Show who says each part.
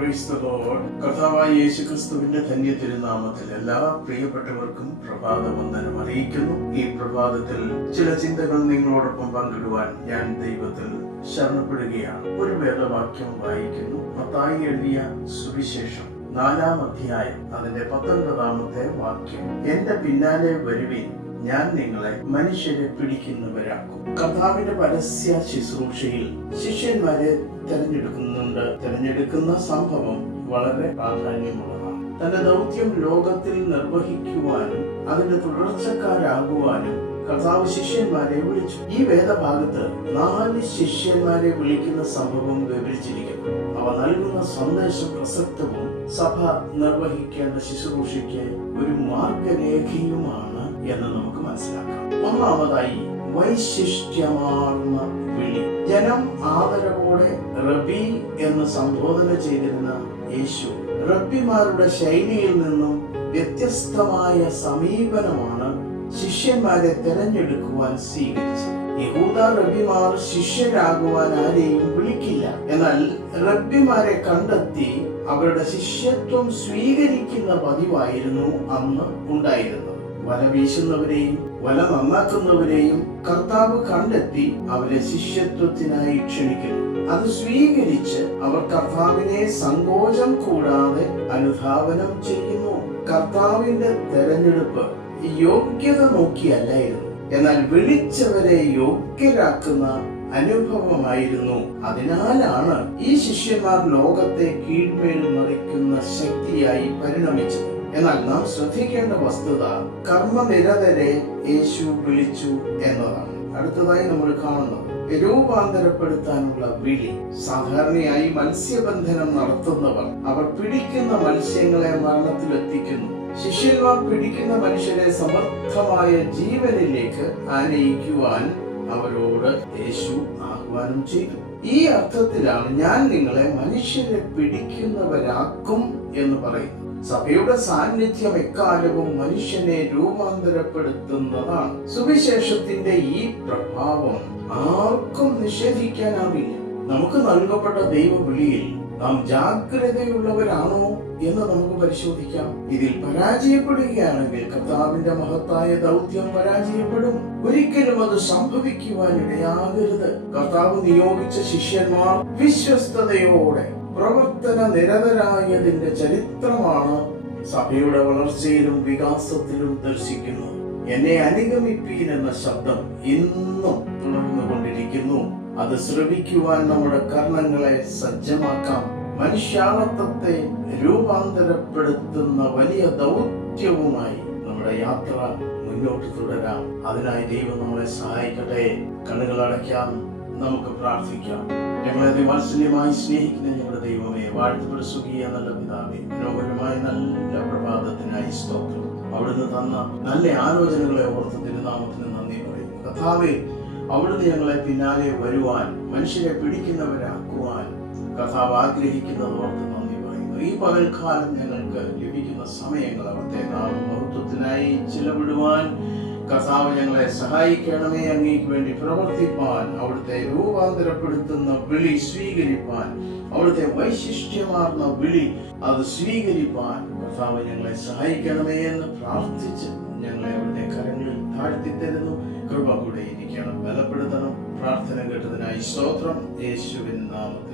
Speaker 1: Praise the Lord. കർത്താവായ യേശു ധന്യ തിരുനാമത്തിൽ എല്ലാ പ്രിയപ്പെട്ടവർക്കും പ്രഭാത വന്ദനം അറിയിക്കുന്നു. ഈ പ്രഭാതത്തിൽ ചില ചിന്തകൾ നിങ്ങളോടൊപ്പം പങ്കിടുവാൻ ഞാൻ ദൈവത്തിൽ ശരണപ്പെടുകയാണ്. ഒരു വേദവാക്യം വായിക്കുന്നു. മത്തായി എഴുതിയ സുവിശേഷം നാലാം അധ്യായം അതിന്റെ പത്തൊൻപതാമത്തെ വാക്യം. എന്റെ പിന്നാലെ വരുവിൻ ഞാൻ നിങ്ങളെ മനുഷ്യരെ പിടിക്കുന്നവരാക്കും. കർത്താവിന്റെ പരസ്യ ശുശ്രൂഷയിൽ ശിഷ്യന്മാരെ തെരഞ്ഞെടുക്കുന്നുണ്ട്. തെരഞ്ഞെടുക്കുന്ന സംഭവം വളരെ പ്രാധാന്യമുള്ളതാണ്. തന്റെ ദൗത്യം ലോകത്തിൽ നിർവഹിക്കുവാനും അതിന്റെ തുടർച്ചക്കാരാകുവാനും കർത്താവ് ശിഷ്യന്മാരെ വിളിച്ചു. ഈ വേദഭാഗത്ത് നാല് ശിഷ്യന്മാരെ വിളിക്കുന്ന സംഭവം വിവരിച്ചിരിക്കുന്നു. അവ നൽകുന്ന സന്ദേശ പ്രസക്തവും സഭ നിർവഹിക്കേണ്ട ശുശ്രൂഷയ്ക്ക് ഒരു മാർഗരേഖയുമാണ്. എന്ന് നമുക്ക് മനസ്സിലാക്കാം. ഒന്നാമതായി വൈശിഷ്ട്യമാർന്ന വിളി. ജനം ആദരവോടെ റബി എന്ന് സംബോധന ചെയ്തിരുന്ന യേശു റബ്ബിമാരുടെ ശൈലിയിൽ നിന്നും വ്യത്യസ്തമായ സമീപനമാണ് ശിഷ്യന്മാരെ തെരഞ്ഞെടുക്കുവാൻ സ്വീകരിച്ചത്. യഹൂദ റബ്ബിമാർ ശിഷ്യരാകുവാൻ ആരെയും വിളിക്കില്ല. എന്നാൽ റബ്ബിമാരെ കണ്ടെത്തി അവരുടെ ശിഷ്യത്വം സ്വീകരിക്കുന്ന പതിവായിരുന്നു അന്ന് ഉണ്ടായിരുന്നത്. വല വീശുന്നവരെയും വല നന്നാക്കുന്നവരെയും കർത്താവ് കണ്ടെത്തി അവരെ ശിഷ്യത്വത്തിനായി ക്ഷണിക്കുന്നു. അത് സ്വീകരിച്ച് അവർ കർത്താവിനെ സങ്കോചം കൂടാതെ അനുധാവനം ചെയ്യുന്നു. കർത്താവിന്റെ തെരഞ്ഞെടുപ്പ് യോഗ്യത നോക്കിയല്ലായിരുന്നു. എന്നാൽ വിളിച്ചവരെ യോഗ്യരാക്കുന്ന അനുഭവമായിരുന്നു. അതിനാലാണ് ഈ ശിഷ്യന്മാർ ലോകത്തെ കീഴ്മേൽ മറിക്കുന്ന ശക്തിയായി പരിണമിച്ചത്. എന്നാൽ നാം ശ്രദ്ധിക്കേണ്ട വസ്തുത കർമ്മനിരതരെ യേശു വിളിച്ചു എന്നതാണ്. അടുത്തതായി നമ്മൾ കാണുന്നത് രൂപാന്തരപ്പെടുത്താനുള്ള വിളി. സാധാരണയായി മത്സ്യബന്ധനം നടത്തുന്നവർ അവർ പിടിക്കുന്ന മത്സ്യങ്ങളെ മരണത്തിലെത്തിക്കുന്നു. ശിഷ്യന്മാർ പിടിക്കുന്ന മനുഷ്യരെ സമർത്ഥമായ ജീവനിലേക്ക് ആനയിക്കുവാൻ അവരോട് യേശു ആഹ്വാനം ചെയ്തു. ഈ അർത്ഥത്തിലാണ് ഞാൻ നിങ്ങളെ മനുഷ്യരെ പിടിക്കുന്നവരാക്കും എന്ന് പറയുന്നത്. സഭയുടെ സാന്നിധ്യം എക്കാലവും മനുഷ്യനെ രൂപാന്തരപ്പെടുത്തുന്നതാണ്. സുവിശേഷത്തിന്റെ ഈ പ്രഭാവം ആർക്കും നിഷേധിക്കാനാവില്ല. നമുക്ക് നൽകപ്പെട്ട ദൈവവിളിയിൽ നാം ജാഗ്രതയുള്ളവരാണോ എന്ന് നമുക്ക് പരിശോധിക്കാം. ഇതിൽ പരാജയപ്പെടുകയാണെങ്കിൽ കർത്താവിന്റെ മഹത്തായ ദൗത്യം പരാജയപ്പെടും. ഒരിക്കലും അത് സംഭവിക്കുവാൻ ഇടയാകരുത് കർത്താവ് നിയോഗിച്ച ശിഷ്യന്മാർ വിശ്വസ്തയോടെ പ്രവർത്തന നിരതരായതിന്റെ ചരിത്രമാണ് സഭയുടെ വളർച്ചയിലും വികാസത്തിലും ദർശിക്കുന്നത്. എന്നെ അനുഗമിപ്പീൻ എന്ന ശബ്ദം ഇന്നും തുടർന്നു കൊണ്ടിരിക്കുന്നു അത് ശ്രവിക്കുവാൻ നമ്മുടെ കർണങ്ങളെ സജ്ജമാക്കാം. മനുഷ്യാളത്വത്തെ രൂപാന്തരപ്പെടുത്തുന്ന വലിയ ദൗത്യവുമായി നമ്മുടെ യാത്ര മുന്നോട്ട് തുടരാം. അതിനായി ദൈവം നമ്മളെ സഹായിക്കട്ടെ. കണ്ണുകൾ അടയ്ക്കാം നമുക്ക് പ്രാർത്ഥിക്കാം. ഞങ്ങളെ വാത്സല്യമായി സ്നേഹിക്കുന്ന ഞങ്ങളുടെ ദൈവമേ വാഴ്ത്തപ്പെടുസുകയ നല്ല പിതാവേ മനോഹരമായ നല്ല പ്രഭാതത്തിനായി സ്തോത്രം. അവിടുന്ന് തന്ന നല്ല ആലോചനകളെ ഓർത്ത് തിരുനാമത്തിന് നന്ദി പറയും കഥാവേ അവിടുന്ന് ഞങ്ങളെ പിന്നാലെ വരുവാൻ മനുഷ്യരെ പിടിക്കുന്നവരാക്കുവാൻ കഥാവ് ആഗ്രഹിക്കുന്നത് ഓർത്ത് നന്ദി പറയുന്നു. ഈ പകൽക്കാലം ഞങ്ങൾക്ക് ലഭിക്കുന്ന സമയങ്ങൾ അവിടുത്തെ നാമമഹത്വത്തിനായി ചിലവിടുവാൻ കർത്താവ് ഞങ്ങളെ സഹായിക്കണമേ. അങ്ങേക്ക് വേണ്ടി പ്രവർത്തിപ്പാൻ അവിടുത്തെ രൂപാന്തരപ്പെടുത്തുന്ന വിളി സ്വീകരിപ്പാൻ അവിടുത്തെ വൈശിഷ്ട്യമാർന്ന വിളി അത് സ്വീകരിപ്പാൻ കർത്താവ് ഞങ്ങളെ സഹായിക്കണമേ എന്ന് പ്രാർത്ഥിച്ച് ഞങ്ങളെ അവിടുത്തെ കരങ്ങളിൽ താഴ്ത്തി തരുന്നു കൃപ കൂടെ ഇരിക്കണം ബലപ്പെടുത്തണം. പ്രാർത്ഥന കേട്ടതിനായി സ്തോത്രം. യേശുവിൻ നാമത്തിൽ